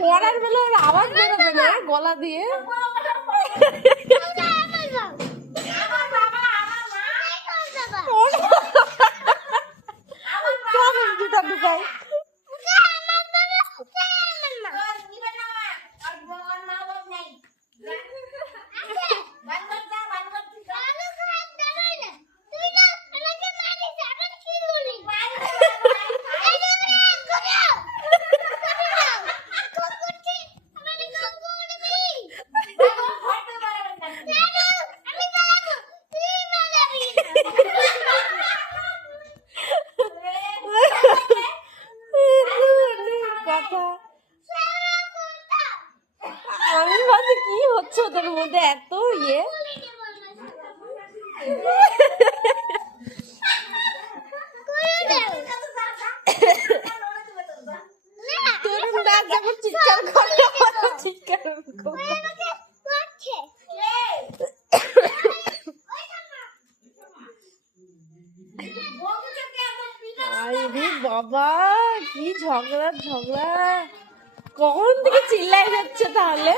পড়ার বেলায় আওয়াজ বেরোবে না গলা দিয়ে। আমি ভাবছি কি হচ্ছে ওদের মধ্যে এত ইয়ে। তরুণ দাস যখন চিৎকার করে চিৎকার আরে বাবা কি ঝগড়া ঝগড়া, কখন থেকে চিল্লাই যাচ্ছে তাহলে।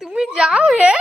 তুমি যাও হে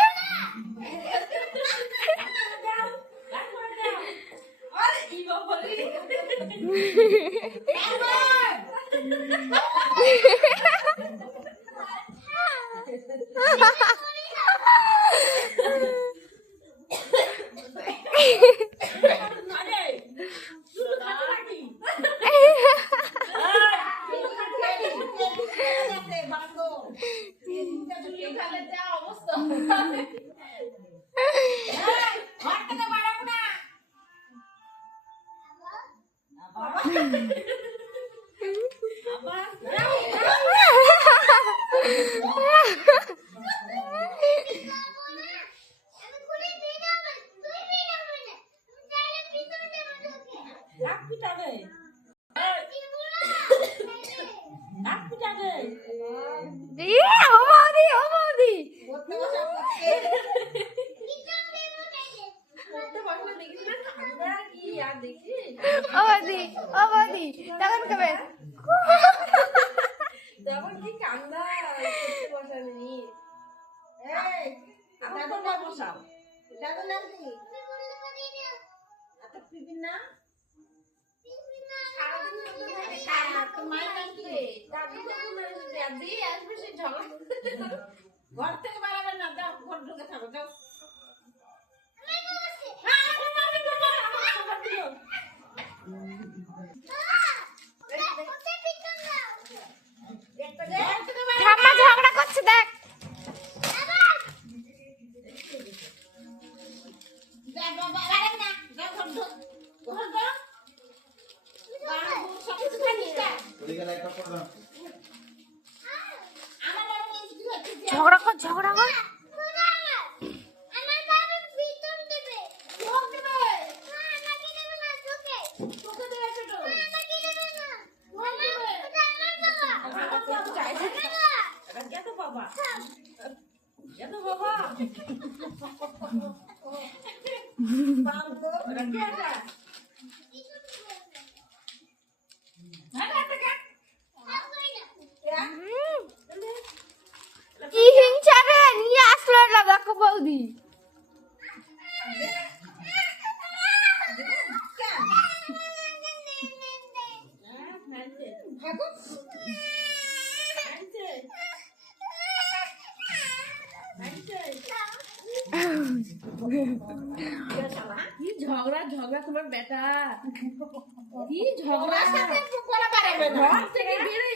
দেখি ও বৌদি ও বৌদি তখন কবে তখন কি কান্দা বসানি আমার তো বসাও দাদু নাকি এত পিপিন না ঘর থেকে বেরোবে না দাও ঘর ঢুকে থাকো দাও ঠাম্মা ঝগড়া করছে দেখ ঝগড়া কর ঝগড়া কর কি হিংসা রে নিয়ে আসলো না দেখো বৌদি কি ঝগড়া ঝগড়া তোমার বেটা কি ঝগড়া ঘর থেকে বের